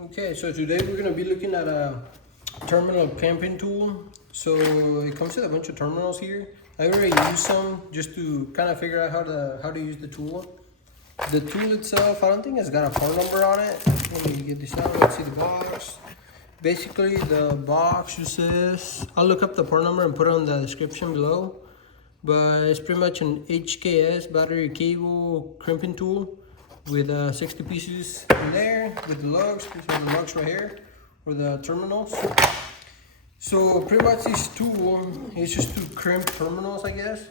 Okay, so today we're going to be looking at a terminal clamping tool. So it comes with a bunch of terminals here. I already used some just to kind of figure out how to use the tool. The tool itself, I don't think it's got a part number on it. Let me get this out. Let's see the box. Basically, the box just says, I'll look up the part number and put it on the description below. But it's pretty much an HKS battery cable crimping tool with 60 pieces in there with the lugs. These are the lugs right here, or the terminals. So pretty much this tool is just to crimp terminals, I guess.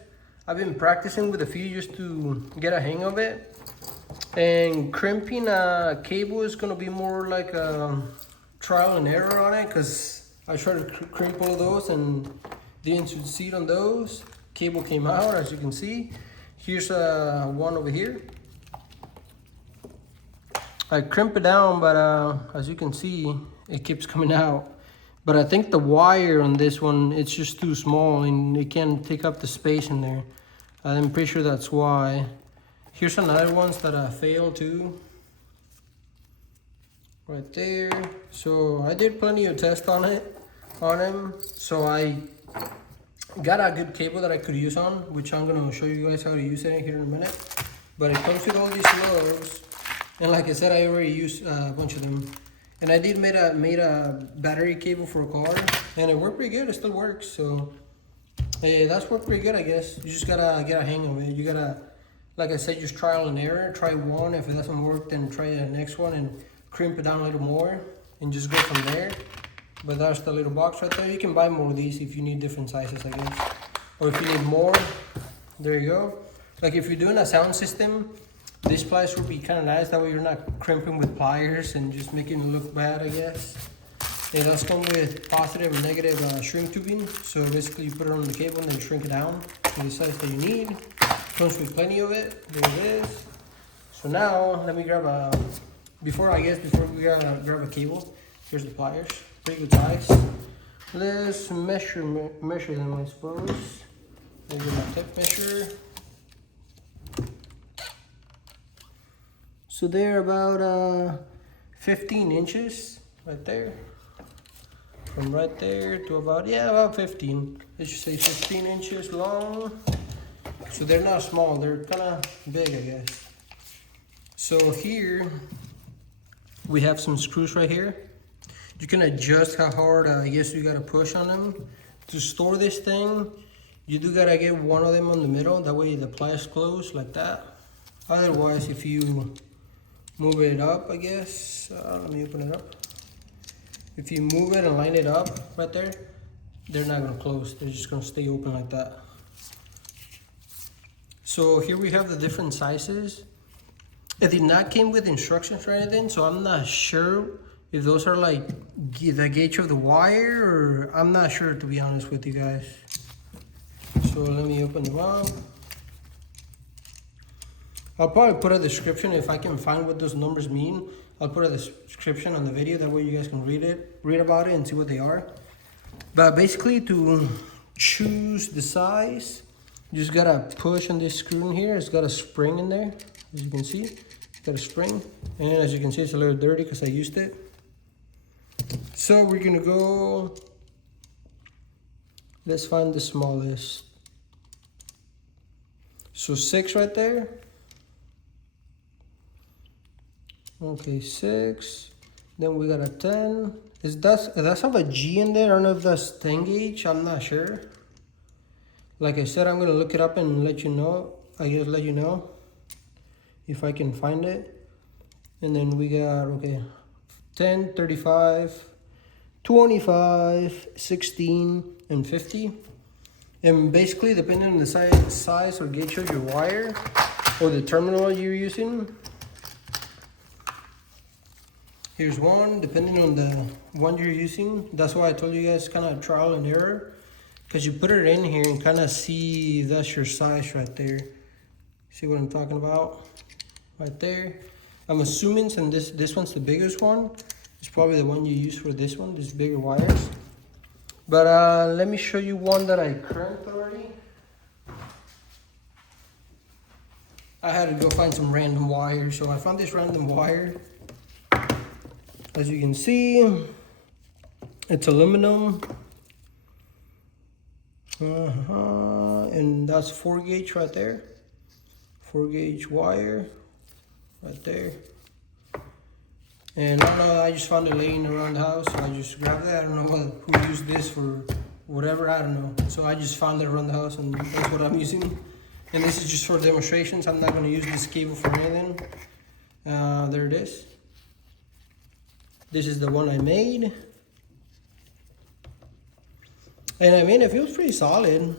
I've been practicing with a few just to get a hang of it. And crimping a cable is gonna be more like a trial and error on it, because I tried to crimp all of those and didn't succeed on those. Cable came out, as you can see. Here's one over here. I crimp it down, but as you can see, it keeps coming out. But I think the wire on this one, it's just too small and it can't take up the space in there. I'm pretty sure that's why. Here's another ones that failed too. Right there. So I did plenty of tests on them. So I got a good cable that I could use on, which I'm gonna show you guys how to use it here in a minute. But it comes with all these lugs. And like I said, I already used a bunch of them. And I did made a battery cable for a car, and it worked pretty good. It still works, so that's worked pretty good, I guess. You just gotta get a hang of it. You gotta, like I said, just trial and error. Try one. If it doesn't work, then try the next one and crimp it down a little more, and just go from there. But that's the little box right there. You can buy more of these if you need different sizes, I guess. Or if you need more, there you go. Like if you're doing a sound system, this pliers would be kind of nice. That way you're not crimping with pliers and just making it look bad, I guess. It does come with positive and negative shrink tubing. So basically you put it on the cable and then shrink it down to the size that you need. Comes with plenty of it. There it is. So now let me grab before we grab a cable, here's the pliers. Pretty good size. Let's measure them, I suppose. There's my tape measure. So they're about 15 inches right there. From right there to about 15. Let's just say 15 inches long. So they're not small, they're kind of big, I guess. So here we have some screws right here. You can adjust how hard I guess you gotta push on them. To store this thing, you do gotta get one of them on the middle, that way the pliers close like that. Otherwise, if you move it up, I guess, let me open it up. If you move it and line it up right there, they're not gonna close, they're just gonna stay open like that. So here we have the different sizes. It did not came with instructions or anything, so I'm not sure if those are like the gauge of the wire, or I'm not sure, to be honest with you guys. So let me open them up. I'll probably put a description if I can find what those numbers mean. I'll put a description on the video, that way you guys can read about it and see what they are. But basically, to choose the size, you just gotta push on this screw in here. It's got a spring in there, as you can see. It's got a spring, and as you can see, it's a little dirty because I used it. So we're gonna go, let's find the smallest. So 6 right there. Okay, 6. Then we got a 10. Does have a G in there? I don't know if that's 10 gauge. I'm not sure. Like I said, I'm gonna look it up and let you know. I guess let you know if I can find it. And then we got 10, 35, 25, 16, and 50. And basically, depending on the size or gauge of your wire or the terminal you're using. Here's one, depending on the one you're using. That's why I told you guys kind of trial and error. Because you put it in here and kind of see that's your size right there. See what I'm talking about? Right there. I'm assuming since this one's the biggest one, it's probably the one you use for this one, these bigger wires. But let me show you one that I crimped already. I had to go find some random wire, so I found this random wire. As you can see, it's aluminum. And that's 4 gauge right there. 4 gauge wire right there. And I don't know, I just found it laying around the house, so I just grabbed it. I don't know who used this for whatever, I don't know. So I just found it around the house and that's what I'm using. And this is just for demonstrations. I'm not going to use this cable for anything. There it is. This is the one I made. And I mean, it feels pretty solid.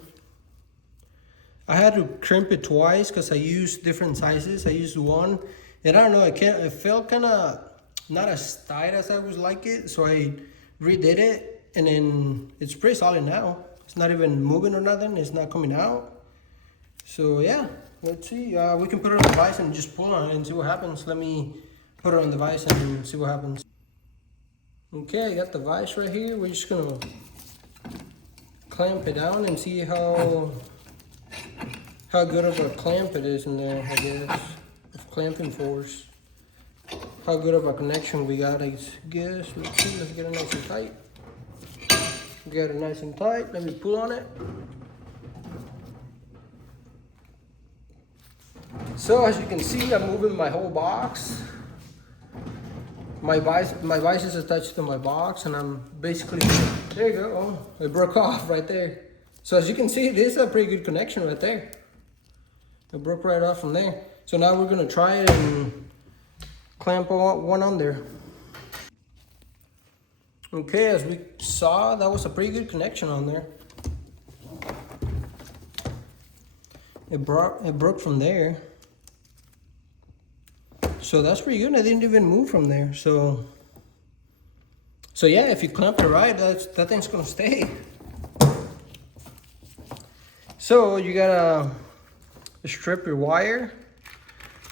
I had to crimp it twice because I used different sizes. I used one, and I don't know, it felt kind of not as tight as I was like it. So I redid it, and then it's pretty solid now. It's not even moving or nothing. It's not coming out. So yeah, let's see. We can put it on the vise and just pull on it and see what happens. Let me put it on the vise and see what happens. Okay, I got the vise right here. We're just gonna clamp it down and see how good of a clamp it is in there, I guess, of clamping force. How good of a connection we got, I guess. Let's see, let's get it nice and tight. Get it nice and tight, let me pull on it. So as you can see, I'm moving my whole box. My vise is attached to my box, and I'm basically, there you go, oh, it broke off right there. So as you can see, this is a pretty good connection right there. It broke right off from there. So now we're gonna try it and clamp one on there. Okay, as we saw, that was a pretty good connection on there. It broke from there. So that's pretty good. I didn't even move from there. So yeah, if you clamp it right, that thing's gonna stay. So you gotta strip your wire.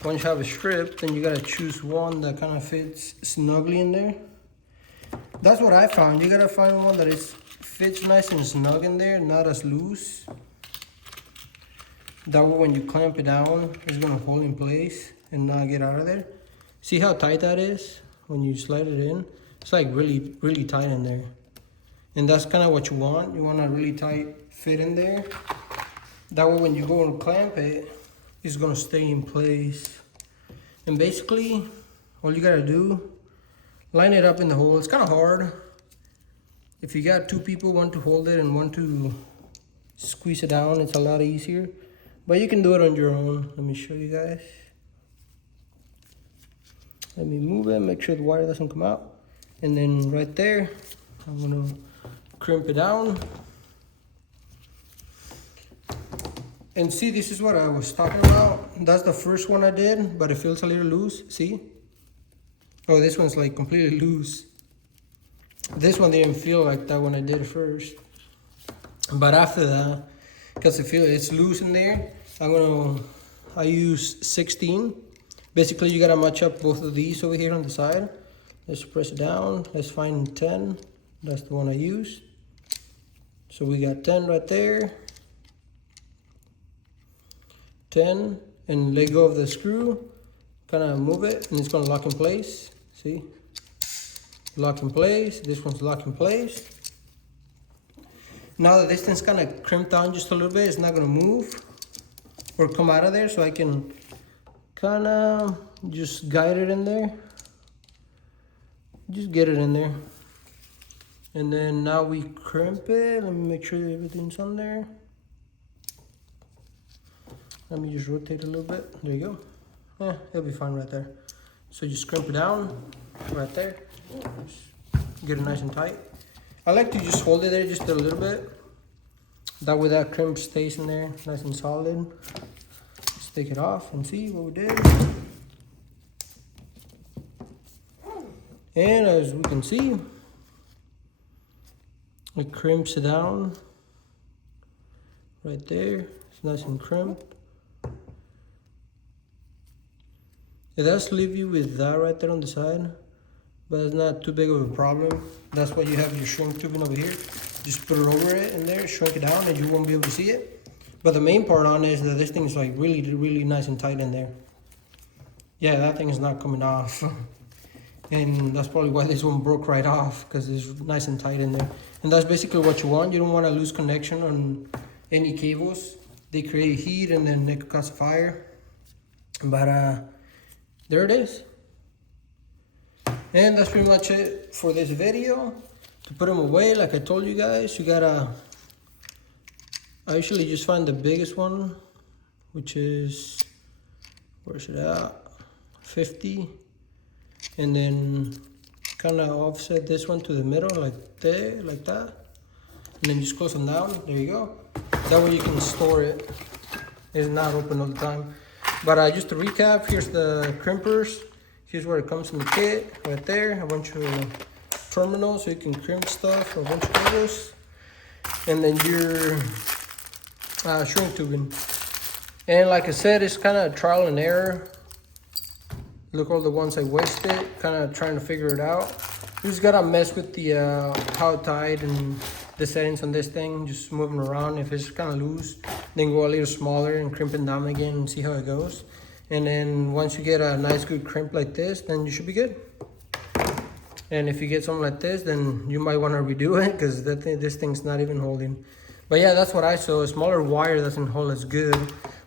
Once you have it stripped, then you gotta choose one that kind of fits snugly in there. That's what I found. You gotta find one that fits nice and snug in there, not as loose. That way when you clamp it down, it's gonna hold in place and not get out of there. See how tight that is when you slide it in? It's like really, really tight in there. And that's kind of what you want. You want a really tight fit in there. That way when you go and clamp it, it's gonna stay in place. And basically, all you gotta do, line it up in the hole. It's kind of hard. If you got two people, one to hold it and one to squeeze it down, it's a lot easier. But you can do it on your own. Let me show you guys. Let me move it, make sure the wire doesn't come out. And then right there, I'm gonna crimp it down. And see, this is what I was talking about. That's the first one I did, but it feels a little loose, see? Oh, this one's like completely loose. This one didn't feel like that when I did it first. But after that, because it's loose in there, I use 16. Basically, you gotta match up both of these over here on the side. Let's press it down. Let's find 10. That's the one I used. So we got 10 right there. 10, and let go of the screw. Kind of move it, and it's gonna lock in place. See? Lock in place. This one's locked in place. Now that this thing's kind of crimped down just a little bit, it's not gonna move or come out of there, so I can kind of just guide it in there. Just get it in there. And then now we crimp it. Let me make sure that everything's on there. Let me just rotate a little bit. There you go. It'll be fine right there. So just crimp it down right there. Just get it nice and tight. I like to just hold it there just a little bit. That way that crimp stays in there nice and solid. Let's take it off and see what we did. And as we can see, it crimps it down right there. It's nice and crimped. It does leave you with that right there on the side, but it's not too big of a problem. That's why you have your shrink tubing over here. Just put it over it in there, shrink it down, and you won't be able to see it. But the main part on it is that this thing is like really, really nice and tight in there. Yeah, that thing is not coming off. and that's probably why this one broke right off, because it's nice and tight in there. And that's basically what you want. You don't want to lose connection on any cables. They create heat and then they could cause a fire. But there it is. And that's pretty much it for this video. To put them away, like I told you guys, you gotta, I usually just find the biggest one, which is, where's it at, 50, and then kind of offset this one to the middle, like there, like that, and then just close them down. There you go. That way you can store it. It's not open all the time. But just to recap, here's the crimpers. Here's where it comes in the kit, right there. A bunch of terminals so you can crimp stuff, a bunch of cables, and then your shrink tubing. And like I said, it's kind of trial and error. Look, all the ones I wasted, kind of trying to figure it out. You just gotta mess with the how tight and the settings on this thing, just moving around. If it's kind of loose, then go a little smaller and crimp it down again and see how it goes. And then once you get a nice good crimp like this, then you should be good. And if you get something like this, then you might want to redo it, because this thing's not even holding. But yeah, that's what I saw. A smaller wire doesn't hold as good,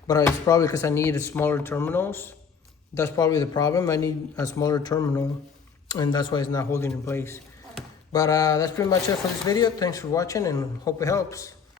but it's probably because I need smaller terminals. That's probably the problem. I need a smaller terminal, and that's why it's not holding in place. But that's pretty much it for this video. Thanks for watching, and hope it helps.